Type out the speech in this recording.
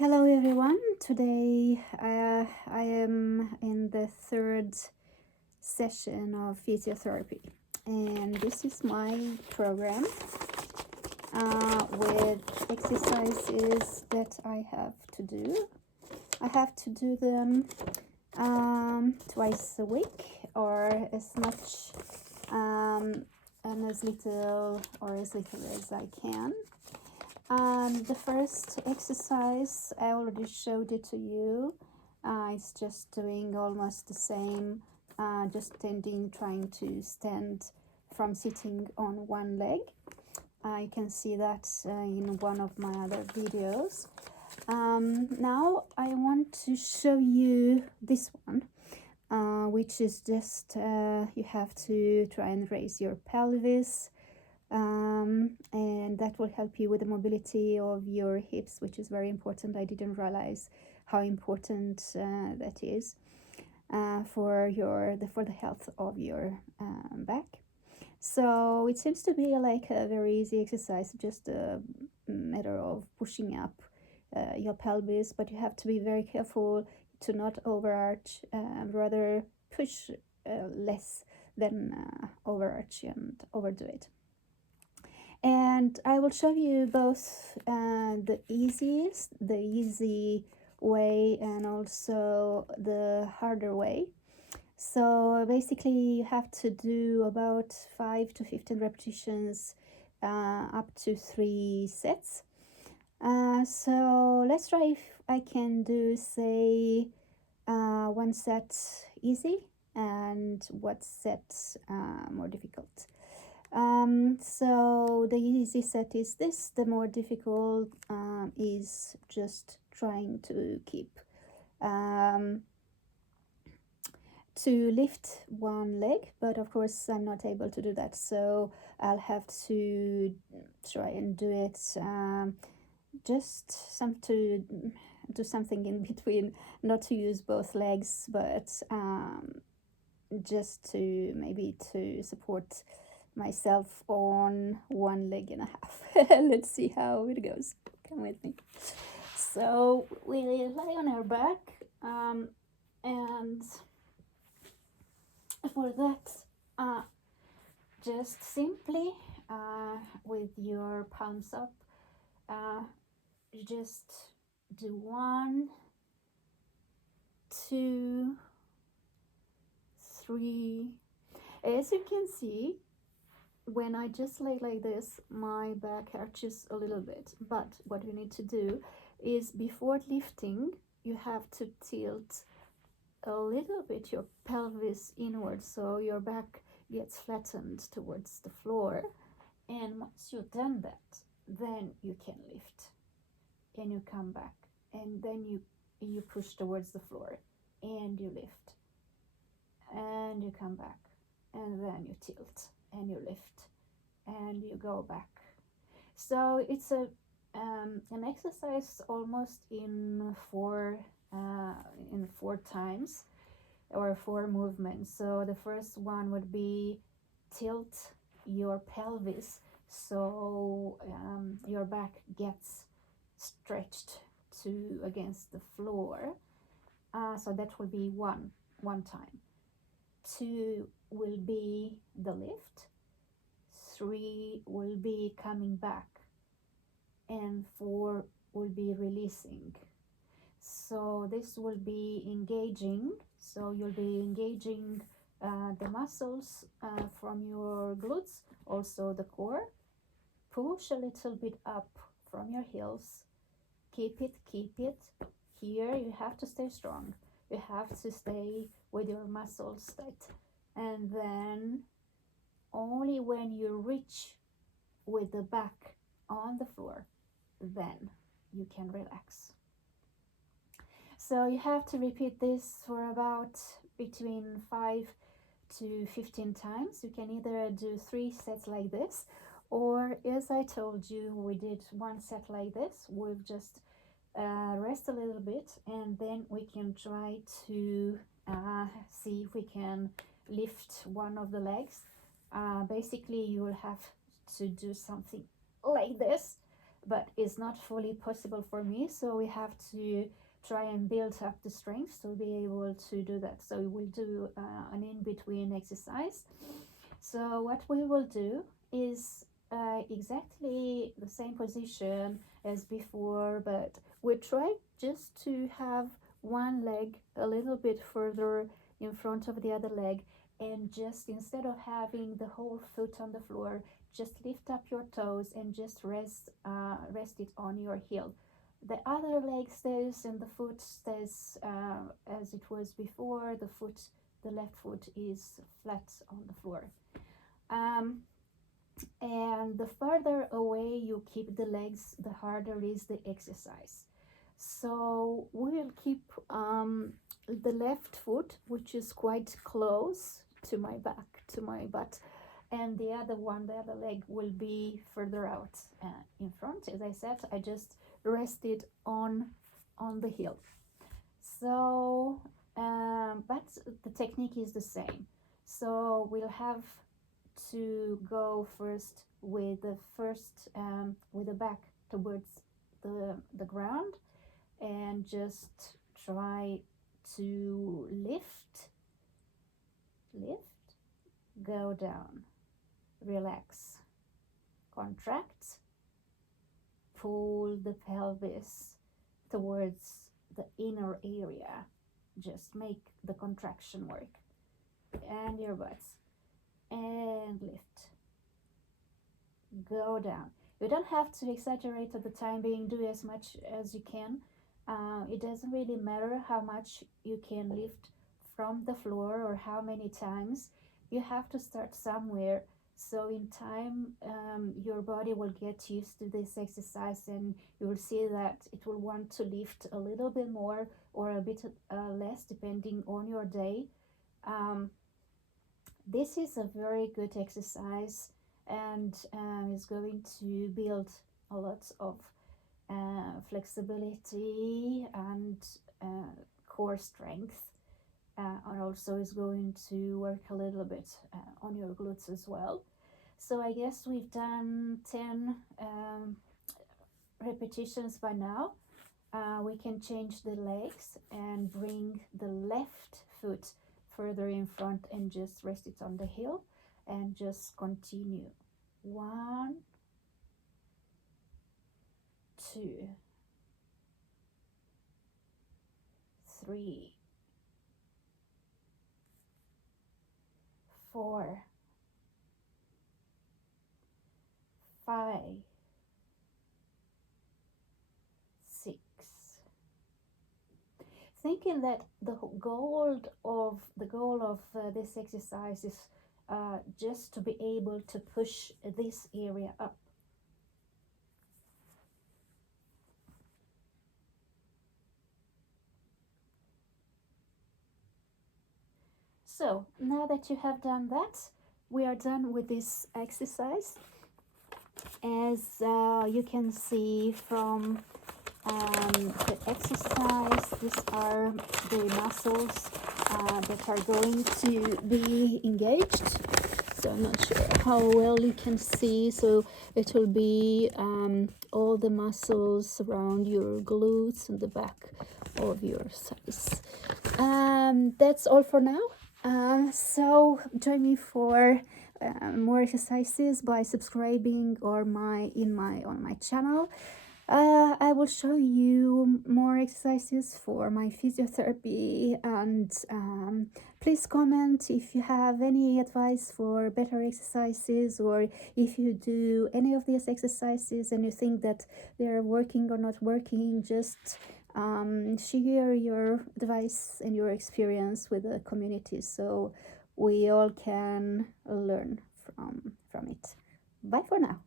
Hello everyone. Today I am in the third session of physiotherapy, and this is my program with exercises that I have to do. I have to do them twice a week, or as much and as little as I can. The first exercise, I already showed it to you. It's just doing almost the same, just trying to stand from sitting on one leg. You can see that in one of my other videos. Now I want to show you this one, which is just you have to try and raise your pelvis. And that will help you with the mobility of your hips, which is very important. I didn't realize how important that is for the health of your back. So it seems to be like a very easy exercise, just a matter of pushing up your pelvis, but you have to be very careful to not overarch, rather push less than overarch and overdo it. And I will show you both the easy way and also the harder way. So basically you have to do about 5 to 15 repetitions, up to 3 sets. So let's try if I can do, say, one set easy and one set more difficult. So the easy set is this. The more difficult is just trying to keep to lift one leg, but of course I'm not able to do that, so I'll have to try and do it to do something in between, not to use both legs, but just to maybe to support myself on one leg and a half. Let's see how it goes. Come with me. So we lie on our back, and for that, just simply with your palms up, just do 1, 2, 3. As you can see, when I just lay like this, my back arches a little bit, but what you need to do is, before lifting, you have to tilt a little bit your pelvis inwards, so your back gets flattened towards the floor. And once you've done that, then you can lift, and you come back, and then you push towards the floor, and you lift, and you come back, and then you tilt, and you lift, and you go back. So it's an exercise almost in four times, or 4 movements. So the first one would be tilt your pelvis, so your back gets stretched to against the floor. So that will be one time. 2 will be the lift. 3 will be coming back, and 4 will be releasing. So this will be engaging. So you'll be engaging the muscles from your glutes, also the core. Push a little bit up from your heels. Keep it. Here you have to stay strong. You have to stay with your muscles tight. And then only when you reach with the back on the floor, then you can relax. So you have to repeat this for about between 5 to 15 times. You can either do 3 sets like this, or as I told you, we did 1 set like this. We'll just rest a little bit, and then we can try to see if we can lift one of the legs. Basically, you will have to do something like this, but it's not fully possible for me, so we have to try and build up the strength to be able to do that. So we will do an in-between exercise. So what we will do is exactly the same position as before, but we try just to have one leg a little bit further in front of the other leg, and just instead of having the whole foot on the floor, just lift up your toes and just rest it on your heel. The other leg stays and the foot stays as it was before. The left foot is flat on the floor. And the further away you keep the legs, the harder is the exercise. So we'll keep the left foot, which is quite close to my back, to my butt, and the other leg will be further out in front. As I said, I just rest it on the heel. So but the technique is the same. So we'll have to go first with the back towards the ground, and just try to lift, go down, relax, contract, pull the pelvis towards the inner area. Just make the contraction work, and your butt, and lift, go down. You don't have to exaggerate at the time being, do as much as you can. It doesn't really matter how much you can lift from the floor or how many times. You have to start somewhere, so in time your body will get used to this exercise, and you will see that it will want to lift a little bit more or a bit less depending on your day. This is a very good exercise, and is going to build a lot of flexibility and core strength, and also is going to work a little bit on your glutes as well. So I guess we've done 10 repetitions by now. We can change the legs and bring the left foot further in front and just rest it on the heel, and just continue. 1, 2, 3, 4, 5, 6. Thinking that the goal of this exercise is just to be able to push this area up. So now that you have done that, we are done with this exercise. As you can see from the exercise, these are the muscles that are going to be engaged. So I'm not sure how well you can see. So it will be all the muscles around your glutes and the back of your thighs. That's all for now. So join me for more exercises by subscribing on my channel. I will show you more exercises for my physiotherapy, and please comment if you have any advice for better exercises, or if you do any of these exercises and you think that they're working or not working. Just share your advice and your experience with the community, so we all can learn from it. Bye for now.